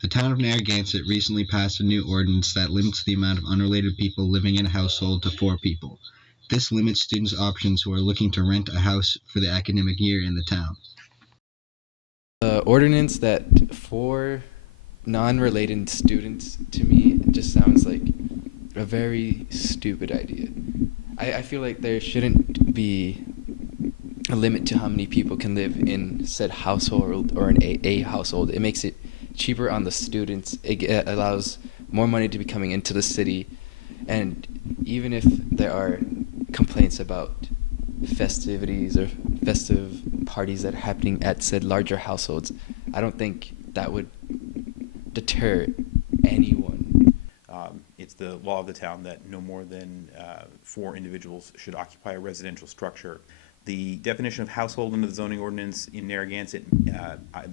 The town of Narragansett recently passed a new ordinance that limits the amount of unrelated people living in a household to 4 people. This limits students' options who are looking to rent a house for the academic year in the town. The ordinance that for non-related students, to me, it just sounds like a very stupid idea. I feel like there shouldn't be a limit to how many people can live in said household or in a household. It makes it cheaper on the students. It allows more money to be coming into the city. And even if there are complaints about festivities or festive parties that are happening at said larger households, I don't think that would deter anyone. It's the law of the town that no more than 4 individuals should occupy a residential structure. The definition of household under the zoning ordinance in Narragansett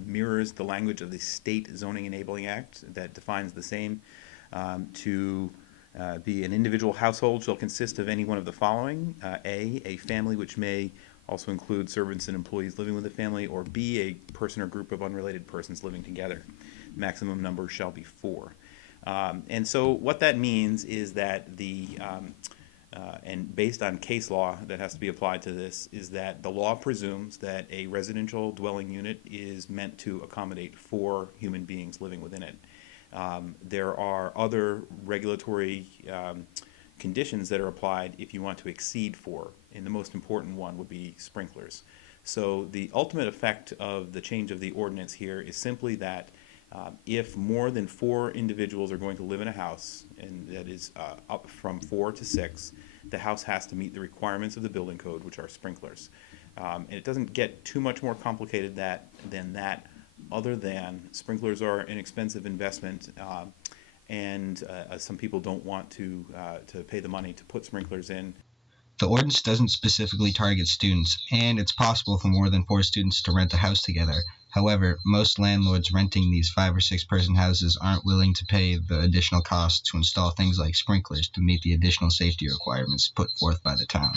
mirrors the language of the State Zoning Enabling Act that defines the same. To be an individual household shall consist of any one of the following: A family, which may also include servants and employees living with the family, or B, a person or group of unrelated persons living together. Maximum number shall be 4. And so what that means is that and based on case law that has to be applied to this, is that the law presumes that a residential dwelling unit is meant to accommodate 4 human beings living within it. There are other regulatory conditions that are applied if you want to exceed 4, and the most important one would be sprinklers. So the ultimate effect of the change of the ordinance here is simply that if more than 4 individuals are going to live in a house, and that is up from 4 to 6, the house has to meet the requirements of the building code, which are sprinklers. And it doesn't get too much more complicated than that, other than sprinklers are an expensive investment, and some people don't want to pay the money to put sprinklers in. The ordinance doesn't specifically target students, and it's possible for more than 4 students to rent a house together. However, most landlords renting these 5 or 6 person houses aren't willing to pay the additional costs to install things like sprinklers to meet the additional safety requirements put forth by the town.